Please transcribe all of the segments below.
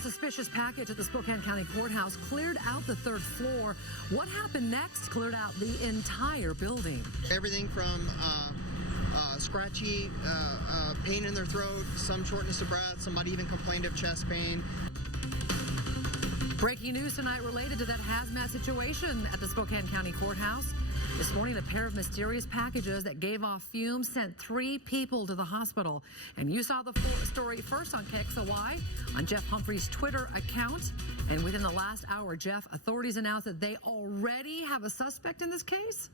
suspicious package at the Spokane County Courthouse cleared out the third floor. What happened next cleared out the entire building. Everything from scratchy pain in their throat, some shortness of breath, somebody even complained of chest pain. Breaking news tonight related to that hazmat situation at the Spokane County Courthouse. This morning, a pair of mysterious packages that gave off fumes sent 3 people to the hospital. And you saw the full story first on KXLY on Jeff Humphrey's Twitter account. And within the last hour, Jeff, authorities announced that they already have a suspect in this case.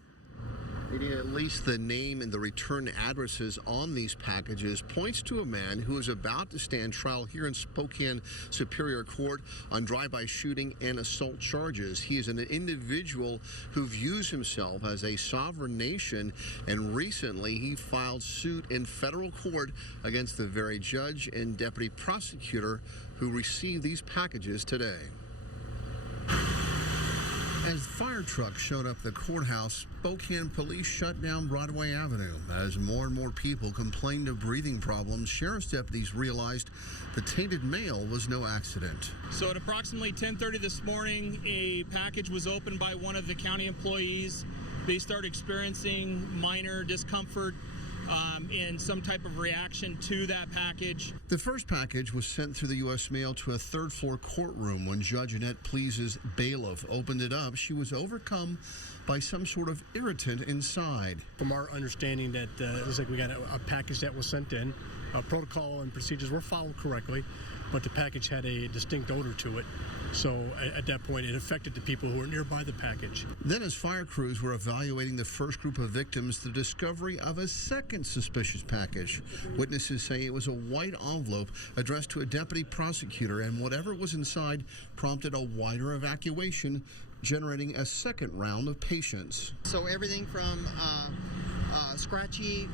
At least the name and the return addresses on these packages points to a man who is about to stand trial here in Spokane Superior Court on drive-by shooting and assault charges. He is an individual who views himself as a sovereign nation, and recently he filed suit in federal court against the very judge and deputy prosecutor who received these packages today. As fire trucks showed up at the courthouse, Spokane police shut down Broadway Avenue. As more and more people complained of breathing problems, sheriff's deputies realized the tainted mail was no accident. So at approximately 10:30 this morning, a package was opened by one of the county employees. They started experiencing minor discomfort and some type of reaction to that package. The first package was sent through the U.S. mail to a third-floor courtroom. When Judge Annette Please's bailiff opened it up, she was overcome by some sort of irritant inside. From our understanding that it was like we got a package that was sent in. Protocol and procedures were followed correctly, but the package had a distinct odor to it. So at that point, it affected the people who were nearby the package. Then as fire crews were evaluating the first group of victims, the discovery of a second suspicious package. Witnesses say it was a white envelope addressed to a deputy prosecutor, and whatever was inside prompted a wider evacuation, generating a second round of patients. So everything from scratchy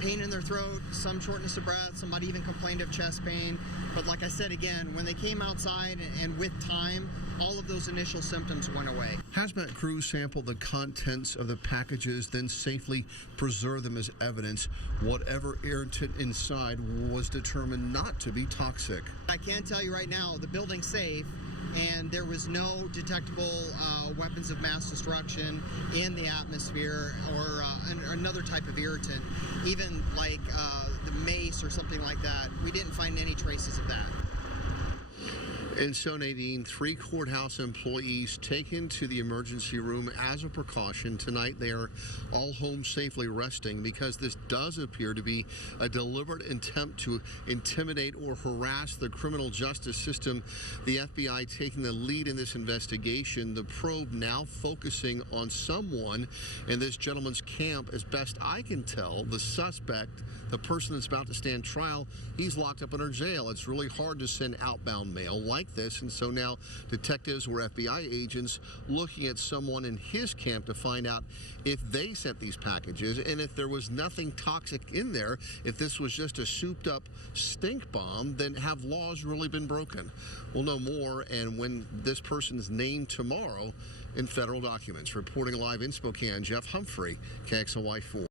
pain in their throat, some shortness of breath, somebody even complained of chest pain. But like I said again, when they came outside and with time, all of those initial symptoms went away. Hazmat crews sampled the contents of the packages, then safely preserved them as evidence. Whatever irritant inside was determined not to be toxic. I can tell you right now, the building's safe, and there was no detectable weapons of mass destruction in the atmosphere or another type of irritant, even like the mace or something like that. We didn't find any traces of that. And so, Nadine, 3 courthouse employees taken to the emergency room as a precaution. Tonight, they are all home safely resting because this does appear to be a deliberate attempt to intimidate or harass the criminal justice system. The FBI taking the lead in this investigation. The probe now focusing on someone in this gentleman's camp. As best I can tell, the suspect, the person that's about to stand trial, he's locked up in our jail. It's really hard to send outbound mail like this, and so now detectives or FBI agents looking at someone in his camp to find out if they sent these packages and if there was nothing toxic in there. If this was just a souped up stink bomb, then have laws really been broken? We'll know more and when this person's named tomorrow in federal documents. Reporting live in Spokane, Jeff Humphrey, KXLY4.